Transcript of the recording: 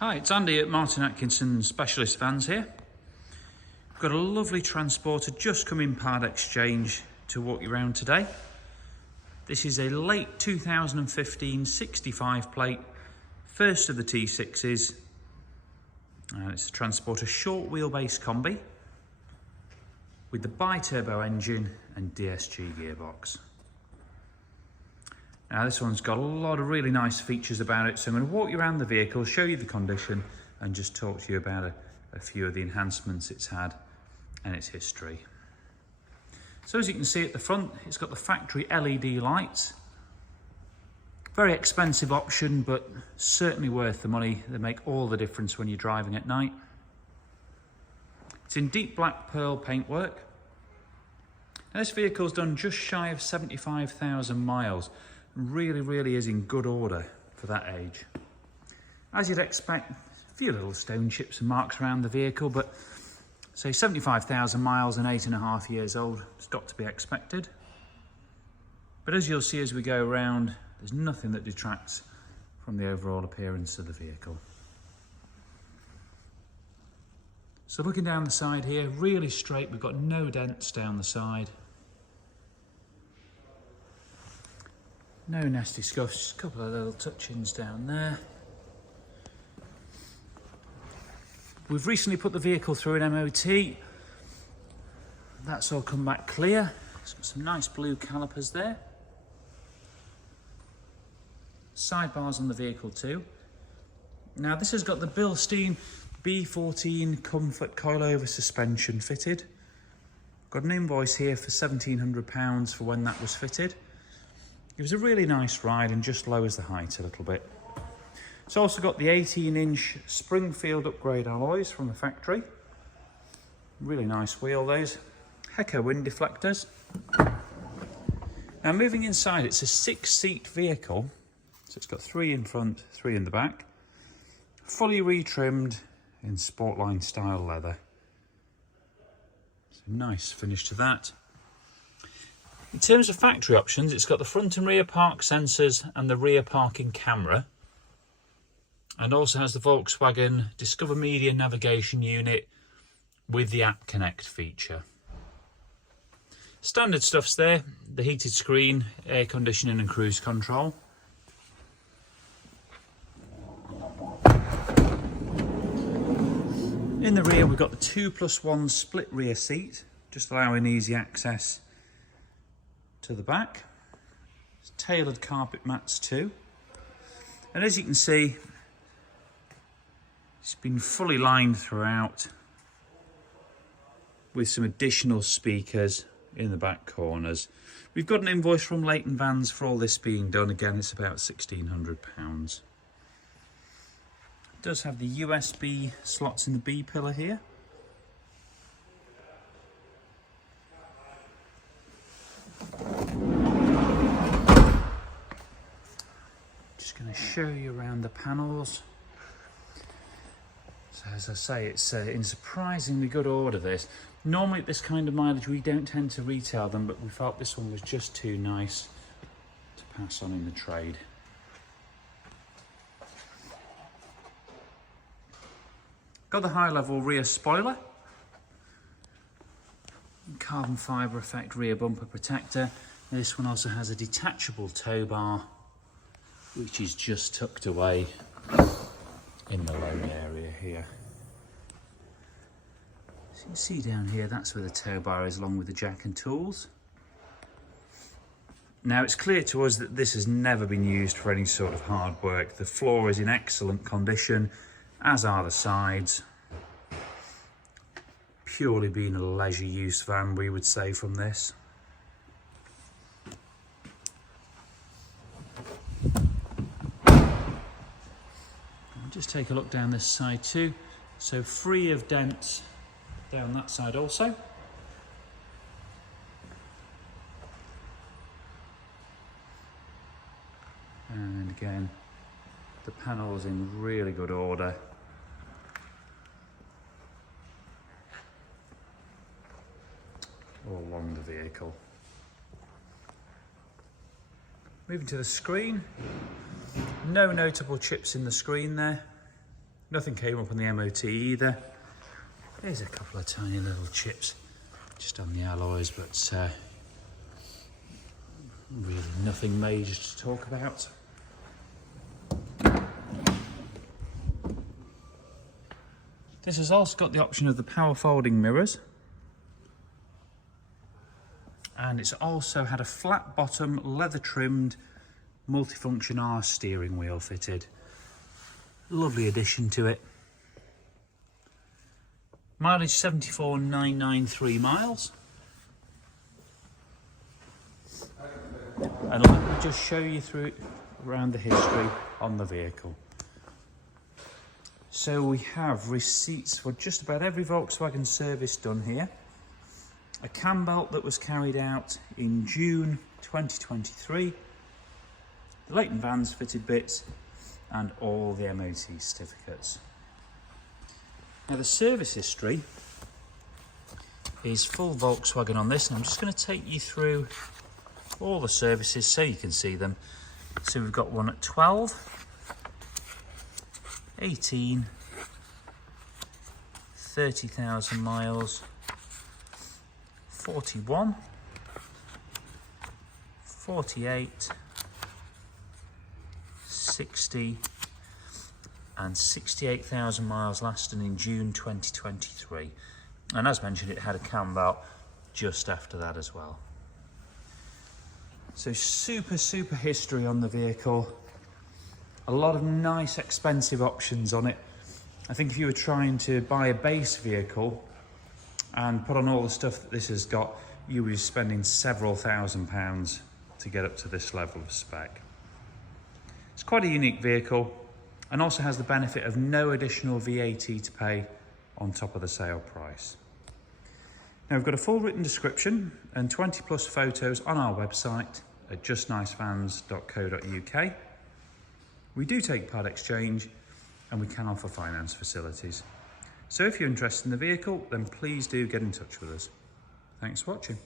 Hi, it's Andy at Martin Atkinson Specialist Vans here. We've got a lovely transporter just come in part exchange to walk you around today. This is a late 2015 65 plate, first of the T6s. It's a transporter short wheelbase Kombi with the bi-turbo engine and DSG gearbox. Now this one's got a lot of really nice features about it, so I'm going to walk you around the vehicle, show you the condition and just talk to you about a few of the enhancements it's had and its history. So as you can see at the front, it's got the factory LED lights. Very expensive option, but certainly worth the money. They make all the difference when you're driving at night. It's in deep black pearl paintwork. Now this vehicle's done just shy of 75,000 miles. Really is in good order for that age. As you'd expect, a few little stone chips and marks around the vehicle, but say 75,000 miles and 8.5 years old, it's got to be expected. But as you'll see as we go around, there's nothing that detracts from the overall appearance of the vehicle. So looking down the side here, really straight, we've got no dents down the side. No nasty scuffs, just a couple of little touch-ins down there. We've recently put the vehicle through an MOT. That's all come back clear. It's got some nice blue calipers there. Sidebars on the vehicle too. Now this has got the Bilstein B14 comfort coilover suspension fitted. Got an invoice here for £1,700 for when that was fitted. It was a really nice ride and just lowers the height a little bit. It's also got the 18-inch Springfield upgrade alloys from the factory. Really nice wheel those. Hecker wind deflectors. Now moving inside, it's a 6-seat vehicle. So it's got 3 in front, 3 in the back. Fully retrimmed in Sportline style leather. So nice finish to that. In terms of factory options, it's got the front and rear park sensors and the rear parking camera. And also has the Volkswagen Discover Media navigation unit with the App Connect feature. Standard stuff's there, the heated screen, air conditioning and cruise control. In the rear we've got the 2+1 split rear seat, just allowing easy access to the back. It's tailored carpet mats too. And as you can see, it's been fully lined throughout with some additional speakers in the back corners. We've got an invoice from Leighton Vans for all this being done. Again, it's about £1,600. It does have the USB slots in the B pillar here. Just going to show you around the panels. So as I say, it's in surprisingly good order this. Normally at this kind of mileage we don't tend to retail them, but we felt this one was just too nice to pass on in the trade. Got the high level rear spoiler. Carbon fibre effect rear bumper protector. This one also has a detachable tow bar, which is just tucked away in the load area here. So you can see down here, that's where the tow bar is, along with the jack and tools. Now it's clear to us that this has never been used for any sort of hard work. The floor is in excellent condition, as are the sides. Purely being a leisure use van, we would say, from this. Just take a look down this side too. So free of dents down that side also. And again, the panel's in really good order. All along the vehicle. Moving to the screen, no notable chips in the screen there. Nothing came up on the MOT either. There's a couple of tiny little chips just on the alloys, but really nothing major to talk about. This has also got the option of the power folding mirrors, and it's also had a flat bottom, leather trimmed, multifunction R steering wheel fitted. Lovely addition to it. Mileage 74,993 miles. And let me just show you through around the history on the vehicle. So we have receipts for just about every Volkswagen service done here. A cam belt that was carried out in June 2023. The Leighton Vans fitted bits and all the MOT certificates. Now the service history is full Volkswagen on this, and I'm just going to take you through all the services so you can see them. So we've got one at 12, 18, 30,000 miles, 41, 48, 60 and 68,000 miles lasting in June 2023. And as mentioned, it had a cam belt just after that as well. So super history on the vehicle. A lot of nice expensive options on it. I think if you were trying to buy a base vehicle and put on all the stuff that this has got, you would be spending several £1,000s to get up to this level of spec. It's quite a unique vehicle and also has the benefit of no additional VAT to pay on top of the sale price. Now we've got a full written description and 20 plus photos on our website at justnicevans.co.uk. We do take part exchange and we can offer finance facilities. So if you're interested in the vehicle, then please do get in touch with us. Thanks for watching.